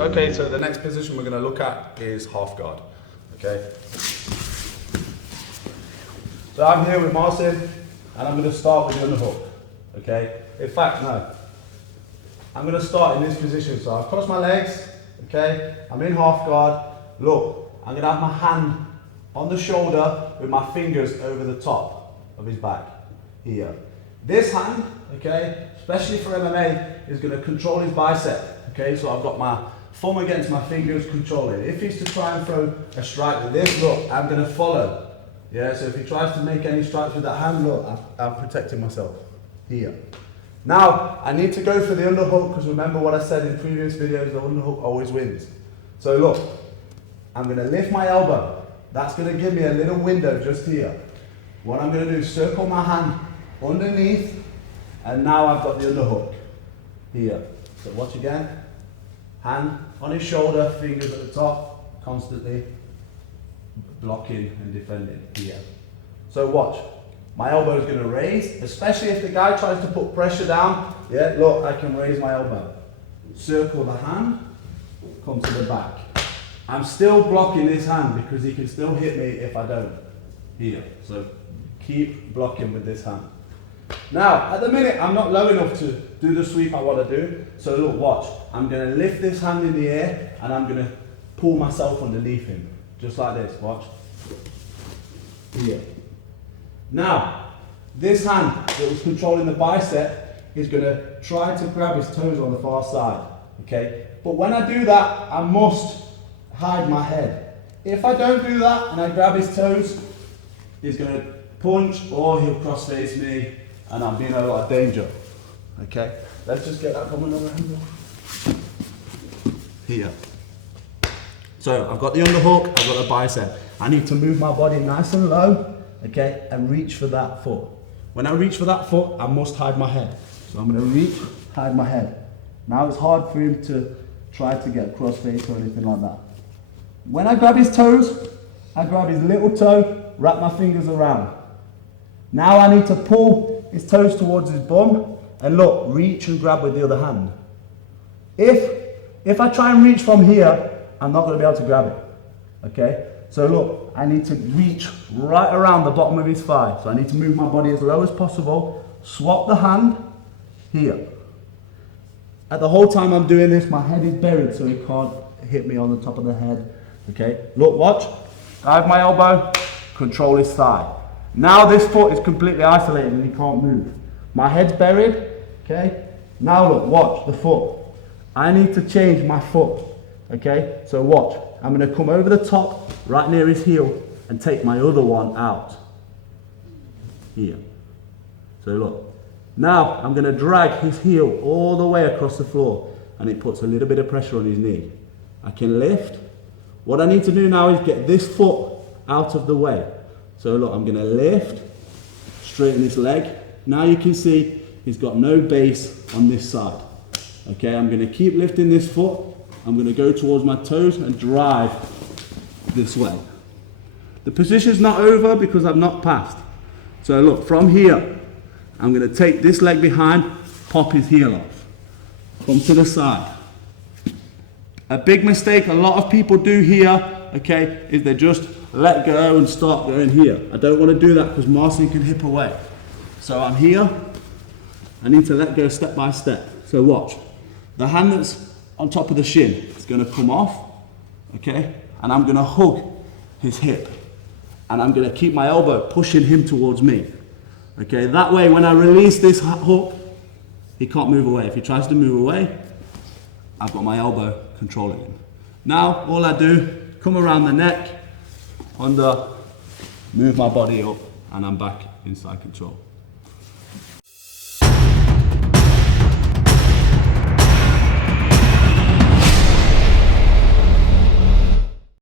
Okay, so the next position we're going to look at is half guard. Okay. So I'm here with Marcin, and I'm going to start with the underhook. Okay. In fact, no. I'm going to start in this position. So I've crossed my legs. Okay. I'm in half guard. Look, I'm going to have my hand on the shoulder with my fingers over the top of his back. Here. This hand, okay, especially for MMA, is going to control his bicep. Okay, so I've got my thumb against my fingers controlling. If he's to try and throw a strike with this, look, I'm going to follow. Yeah, so if he tries to make any strikes with that hand, look, I'm protecting myself. Here. Now, I need to go for the underhook, because remember what I said in previous videos, the underhook always wins. So look, I'm going to lift my elbow. That's going to give me a little window just here. What I'm going to do is circle my hand underneath, and now I've got the underhook here. So watch again. Hand on his shoulder, fingers at the top, constantly blocking and defending here. So watch. My elbow is going to raise, especially if the guy tries to put pressure down. Yeah, look, I can raise my elbow. Circle the hand, come to the back. I'm still blocking this hand because he can still hit me if I don't. Here. So keep blocking with this hand. Now, at the minute, I'm not low enough to do the sweep I want to do. So look, watch. I'm going to lift this hand in the air and I'm going to pull myself underneath him. Just like this, watch. Here. Now, this hand that was controlling the bicep is going to try to grab his toes on the far side. Okay? But when I do that, I must hide my head. If I don't do that and I grab his toes, he's going to punch or he'll cross face me and I'll be in a lot of danger. Okay, let's just get that from another angle. Here. So I've got the underhook, I've got the bicep. I need to move my body nice and low, okay, and reach for that foot. When I reach for that foot, I must hide my head. So I'm going to reach, hide my head. Now it's hard for him to try to get cross face or anything like that. When I grab his toes, I grab his little toe, wrap my fingers around. Now I need to pull his toes towards his bum and look, reach and grab with the other hand. If I try and reach from here, I'm not going to be able to grab it. Okay? So look, I need to reach right around the bottom of his thigh. So I need to move my body as low as possible, swap the hand here. At the whole time I'm doing this, my head is buried so he can't hit me on the top of the head. Okay? Look, watch. I have my elbow, control his thigh. Now this foot is completely isolated and he can't move. My head's buried, okay? Now look, watch the foot. I need to change my foot, okay? So watch, I'm gonna come over the top, right near his heel, and take my other one out. Here. So look. Now I'm gonna drag his heel all the way across the floor, and it puts a little bit of pressure on his knee. I can lift. What I need to do now is get this foot out of the way. So look, I'm going to lift, straighten this leg. Now you can see he's got no base on this side. Okay, I'm going to keep lifting this foot. I'm going to go towards my toes and drive this way. The position's not over because I've not passed. So look, from here, I'm going to take this leg behind, pop his heel off. Come to the side. A big mistake a lot of people do here, okay, is they just let go and start going here. I don't want to do that because Marcin can hip away. So I'm here. I need to let go step by step. So watch. The hand that's on top of the shin is going to come off, okay, and I'm going to hug his hip. And I'm going to keep my elbow pushing him towards me. Okay, that way when I release this hook, he can't move away. If he tries to move away, I've got my elbow controlling him. Now, all I do, come around the neck, under, move my body up, and I'm back inside control.